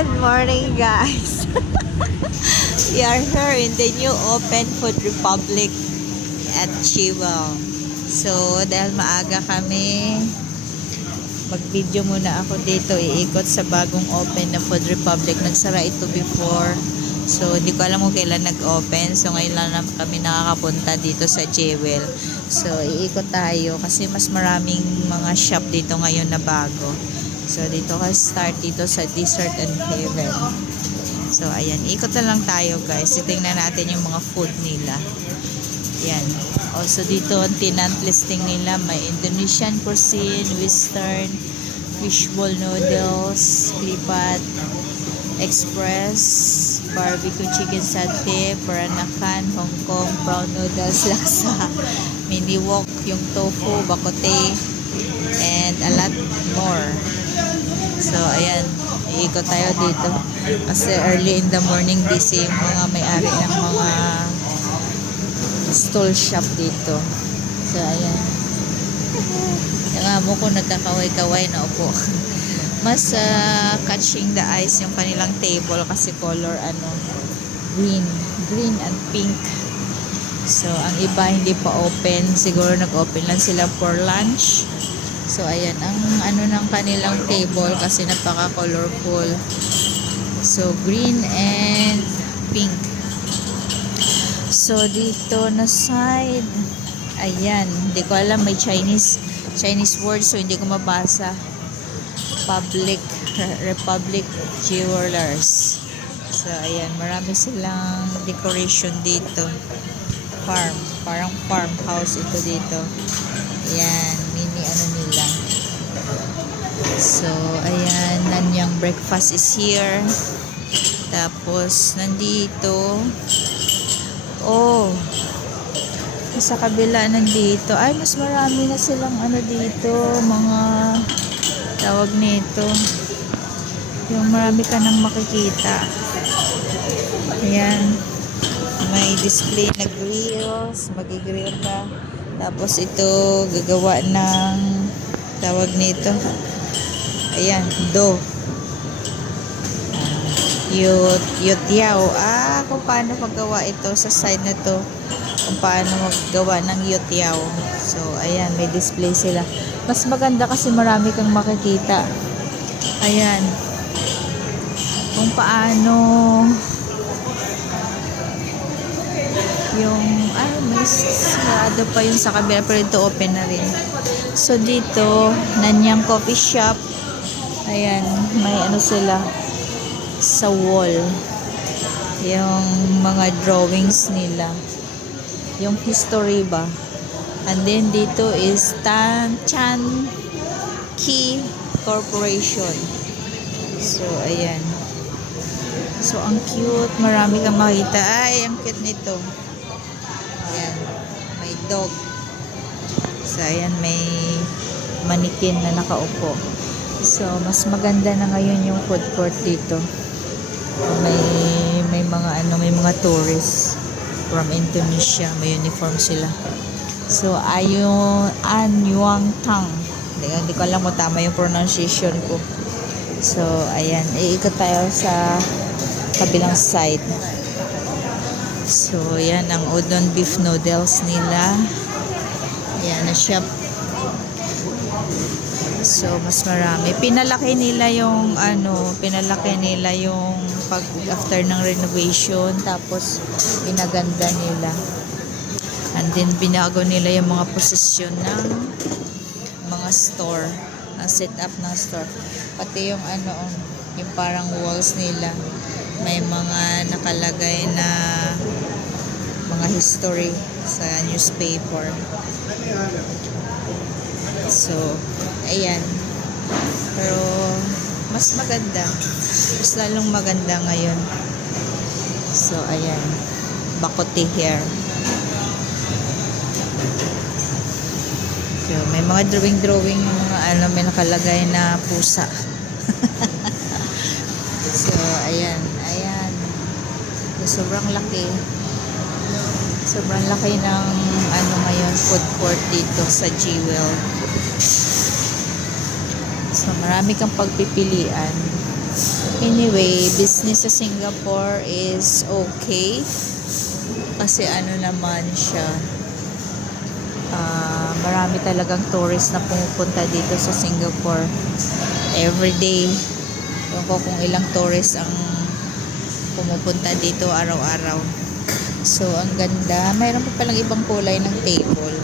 Good morning, guys. We are here in the new Open Food Republic at Chiwal. So, dahil maaga kami, mag-video muna ako dito. Iikot sa bagong Open na Food Republic. Nagsara ito before. So, hindi ko alam kung kailan nag-open. So, ngayon lang na kami nakakapunta dito sa Jewel. So, iikot tayo kasi mas maraming mga shop dito ngayon na bago. So, dito ka start dito sa Dessert and Heaven. So, ayan. Ikot na lang tayo, guys. Titingnan natin yung mga food nila. Ayan. Also, dito, tinant listing nila. May Indonesian cuisine, Western, fishball noodles, klipat, express, barbecue chicken satay, Peranakan, Hong Kong, brown noodles, laksa, mini wok, yung tofu, bakote, and a lot more. So, ayan, iikot tayo dito. Kasi early in the morning, busy yung mga may-ari ng mga stall shop dito. So, ayan. Yung amo ko nagkakaway-kaway na upo. Mas catching the eyes yung kanilang table kasi color green and pink. So, ang iba hindi pa open. Siguro nag-open lang sila for lunch. So, ayan, ang ng kanilang table kasi napaka-colorful. So, green and pink. So, dito na side, ayan, hindi ko alam, may Chinese word, so hindi ko mabasa. Republic Jewelers. So, ayan, marami silang decoration dito. Parang farmhouse ito dito. Ayan, mini nila. So, ayan, Nanyang breakfast is here. Tapos, nandito, sa kabila nandito, ay, mas marami na silang dito, mga tawag nito, yung marami ka nang makikita. Ayan, may display na grills, magigrill ka. Tapos ito, gagawa ng tawag nito, ayan, yotiao. Kung paano maggawa ito sa side na to, kung paano maggawa ng yotiao. So, ayan, may display sila. Mas maganda kasi marami kang makikita. Ayan, kung paano yung may sarado pa yung sa kabila, pero ito open na rin. So, dito, Nanyang coffee shop. Ayan, may sila sa wall. Yung mga drawings nila. Yung history ba. And then, dito is Chan Key Corporation. So, ayan. So, ang cute. Marami kang makita. Ay, ang cute nito. Ayan. May dog. So, ayan, may manikin na nakaupo. So, mas maganda na ngayon yung food court dito. May mga tourists from Indonesia. May uniform sila. So, Anyuang Tang. Hindi ko alam kung tama yung pronunciation ko. So, ayan. Iikot tayo sa kabilang side. So, yan ang udon beef noodles nila. Ayan na shop. So, mas marami. Pinalaki nila yung pag after ng renovation, tapos pinaganda nila. And then, binago nila yung mga posisyon ng mga store, ang setup ng store. Pati yung yung parang walls nila, may mga nakalagay na mga history sa newspaper. So, ayan. Pero, mas maganda. Mas lalong maganda ngayon. So, ayan. Bakote hair. So, may mga drawing mga may nakalagay na pusa. So, ayan. So, sobrang laki. Sobrang laki ng ngayon, food court dito sa Jewel. So, marami kang pagpipilian. Anyway, business sa Singapore is okay. Kasi ano naman siya, marami talagang tourist na pumupunta dito sa Singapore. Every day. Ewan ko kung ilang tourist ang pumupunta dito araw-araw. So, ang ganda. Mayroon pa palang ibang kulay ng table.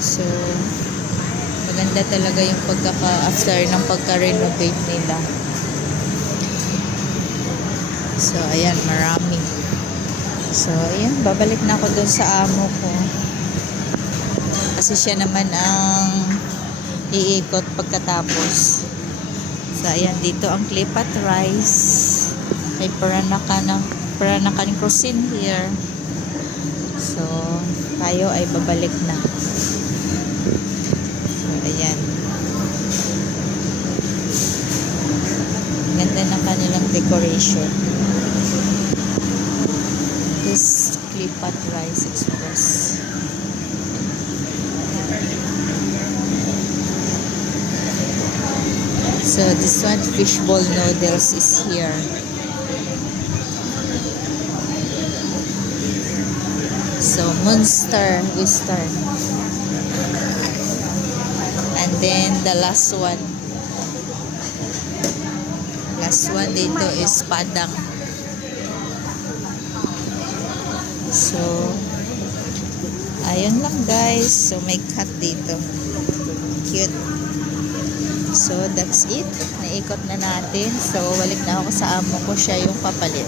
So, maganda talaga yung after ng pagka-renovate nila. So, ayan, marami. So, ayan, babalik na ako doon sa amo ko. Kasi siya naman ang iikot pagkatapos. So, ayan, dito ang Klipat Rice. May Peranakan cuisine here. So, tayo ay babalik na. So, ayan. Ganda ng kanilang decoration. This Klipat Rice Express. So this one, fishball noodles is here. So Munster Western. And then the last one. Last one dito is Padang. So, ayun lang guys. So, may cat dito. Cute. So, that's it. Naikot na natin. So, balik na ako sa amo ko. Siya yung papalit.